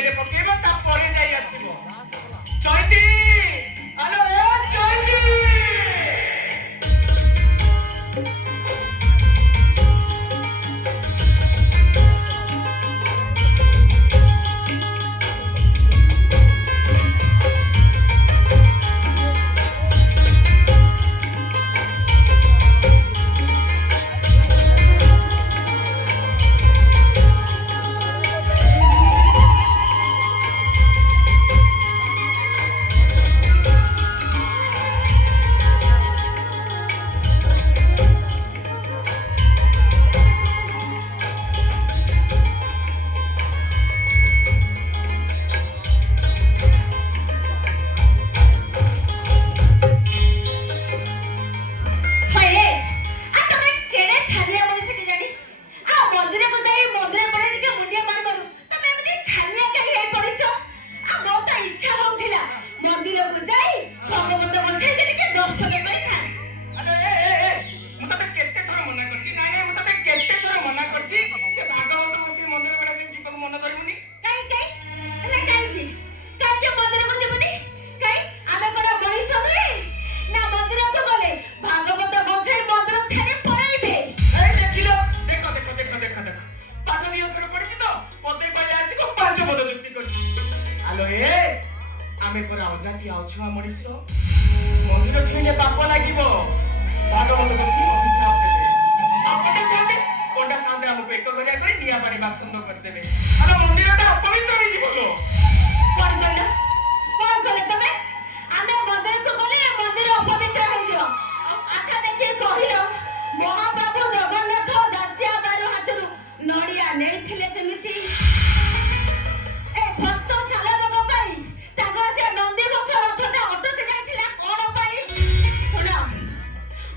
କଡେଇରେ ପକେଇବ ତାପରେ ଯାଇ ଆସିବ। ଚୈତି ଆଲୋ ଏ ଚୈତି ଆମେ ପରା ଅଜାତି ଅଛୁଆ ମଣିଷ ମନ୍ଦିର ଛୁଇଁଲେ ପାପ ଲାଗିବ ଭାଗବତ ବସି ଅଭିଶାପ ଦେବେ ଆପଟେ ସାଥେ ପଣ୍ଡା ସାଥେ ଆମକୁ ଏକ କରିବା କରି ନିଆଁ ପାଣି ବାସନ୍ଦ କରିଦେବେ ଆମ ମନ୍ଦିରଟା ଅପବିତ୍ର ହେଇଯିବ ଲୋ କଣ କହିଲ ତମେ ଆମେ ମନ୍ଦିରକୁ ଗଲେ ମନ୍ଦିର ଅପବିତ୍ର ହେଇଯିବ ଆଚ୍ଛା ଦେଖି କହିଲ ମହାପ୍ରଭୁ ଜଗନ୍ନାଥ ଦାସିଆ ଦାରୁ ହାତରୁ ନଡ଼ିଆ ନେଇଥିଲେ କେମିତି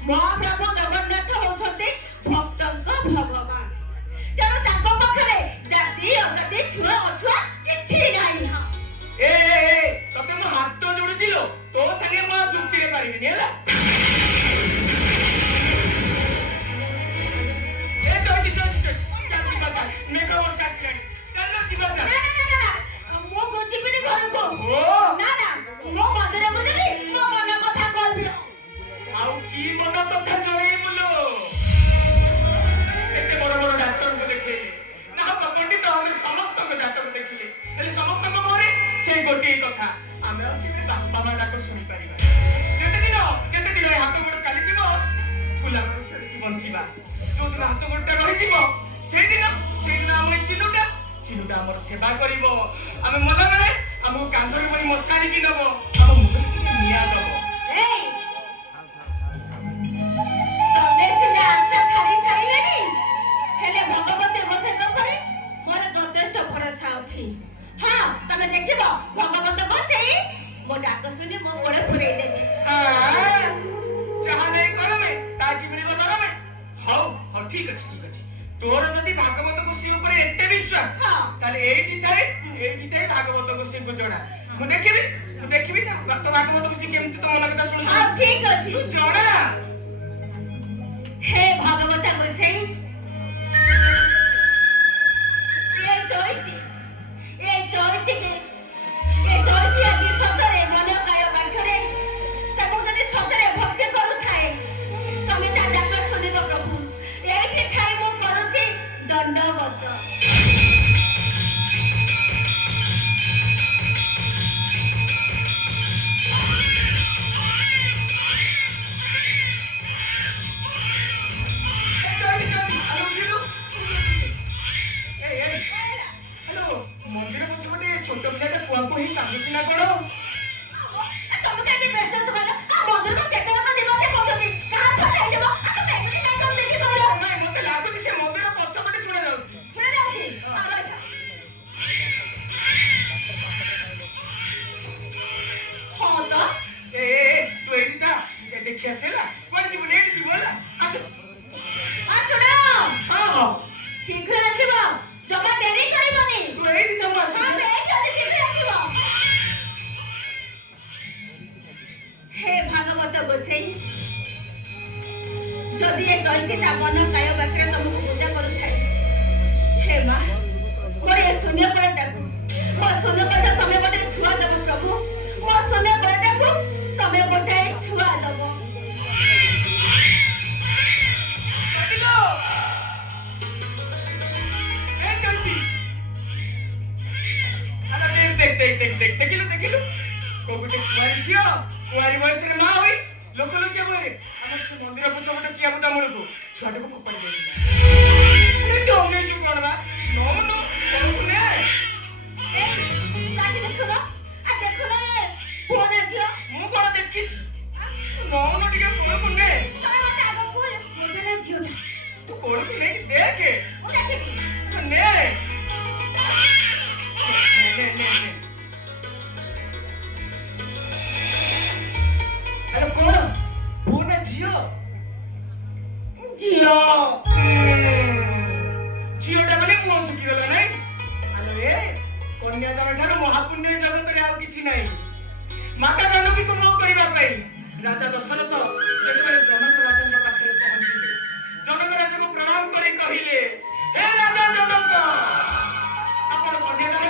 ମହାପ୍ରଭୁ ଜଗନ୍ନାଥ ହଉଛନ୍ତି ଭକ୍ତଙ୍କ ଭଗବାନ ତେଣୁ ତାଙ୍କ ପାଖରେ ଜାତି ଅଜାତି ଛୁଆ ଅଛୁଆ କିଛି ନାହିଁ ତତେ ମୁଁ ହାତ ଯୋଡୁଛି ଲୋ ତୋ ସାଙ୍ଗେ ମୁଁ ଯୁକ୍ତିରେ ପାରିବିନି ହେଲା ମୁଁ ଯିବିନି ଘରକୁ ନା ମୋ ମନ୍ଦିରକୁ ଯିବି ମୋ ମନ କଥା କହିବି ଆଉ କି ମନ କଥା ଜଣେଇବୁ ଲୋ ଏତେ ବଡ ବଡ ଡାକ୍ତରଙ୍କୁ ଦେଖେଇଲେ ନା ପଣ୍ଡିତ ଆମେ ସମସ୍ତଙ୍କ ଜାତକ ଦେଖିଲେ ହେଲେ ସମସ୍ତଙ୍କ ମୁହଁରେ ସେଇ ଗୋଟିଏ କଥା ଆମେ ଆଉ କେବେ ବାପା ମା ଡାକ ଶୁଣିପାରିବା ଯେତେ ଦିନ ଏ ହାତ ଗୋଡ଼ ଚାଲିଥିବ ଫୁଲା ସେଠି ବଞ୍ଚିବା ଯୋଉଦିନ ହାତ ଗୋଡ଼ଟା ରହିଯିବ ସେଇଦିନ ଆମ ଏଇ ଚିଲୁଟା ଆମର ସେବା କରିବ ଆମେ ମନ ବେଳେ ଆମକୁ କାନ୍ଧରେ ପୁଣି ମଶାଣିକି ନବ ଆମ ମୁହଁରେ ଟିକେ ନିଆଁ ଦବ ତମେ ସିନା ଆଶା ଛାଡ଼ି ସାରିଲେଣି ହେଲେ ଭଗବତୀ ଗୋସାଇଙ୍କ ଉପରେ ମୋର ଯଥେଷ୍ଟ ଭରସା ଅଛି ହଁ ତମେ ଦେଖିବ ଭଗବତ ଗୋସାଇ ମୋ ଡାକ ଶୁଣି ମୋ ଗୋଡ଼ ପୁରେଇ ଦେବେ ଯାହା ନେଇ କରମେ ତାକି ମିଳିବ କରମେ ହଉ ଠିକ ଅଛି ତୋର ଯଦି ଭାଗବତ ଗୋସାଇ ଉପରେ ଏତେ ବିଶ୍ୱାସ ତାହେଲେ ଏଇଠି ଥାଏ ଭାଗବତ ଗୋସାଇଙ୍କୁ ଜଣା ମୁଁ ଦେଖିବି ନା ଭାଗବତ ଗୋସାଇ କେମିତି ତୋ ମନ କଥା ଶୁଣୁଛି ଠିକ ଅଛି ତୁ ଜଣା हे भागवत गोसाई ये चोइती आदि सतरे मन काय पाखरे ताको जदि सतरे भक्ति करू थाए तमे ता डाक सुनिब प्रभु एठी ठाई मु करूची दंडवत যদি এই দৈতি তা মন কায় বাক্রে তোমাকে পূজা করুথাই হে মা মোর এ শূন্য পড়াটাକୁ ମୋ ଦେଖିଲୁ ଦେଖିଲୁ କୋଉ ଗୋଟେ କୁଆରୀ ଝିଅ କୁଆରୀ ବୟସରେ ମା ହୋଇ ଲୋକ ଲଜ୍ଜା ଭୟରେ ଆମର ସେ ମନ୍ଦିର ପଛପଟେ କିଆ ବୁଟା ମୂଳକୁ ଛୁଆଟାକୁ ଫୋପାଡ଼ି ଦେଇଥିଲା। ଅନେଇଛୁ କଣ ବା ନଉନୁ ନେ ଦେଖୁନ ପୁଅ ନା ଝିଅ ମୁଁ କଣ ଦେଖିଛି ନଉନୁ ଟିକେ କୋଳକୁ ନେ ତୁ କୋଳକୁ ନେଇକି ଦେଖେ ନେ ଆରେ କଣ ପୁଅ ନା ଝିଅ ଝିଅ ଝିଅଟା ମାନେ ମୁହଁ ଶୁଖିଗଲା ନାଇଁ ଆଲୋ କନ୍ୟାଦାନ ଠାରୁ ମହାପୁଣ୍ୟ ଜଗତରେ ଆଉ କିଛି ନାହିଁ। ମାତା ଜାନକୀକୁ ମୋହ କରିବା ପାଇଁ ରାଜା ଦଶରଥ ଯେତେବେଳେ ଜନକ ରାଜାଙ୍କ ପାଖରେ ପହଞ୍ଚିଲେ ଜନକ ରାଜାକୁ ପ୍ରଣାମ କରି କହିଲେ ହେ ରାଜା ଜନକ ଆପଣ କନ୍ୟାଦାନ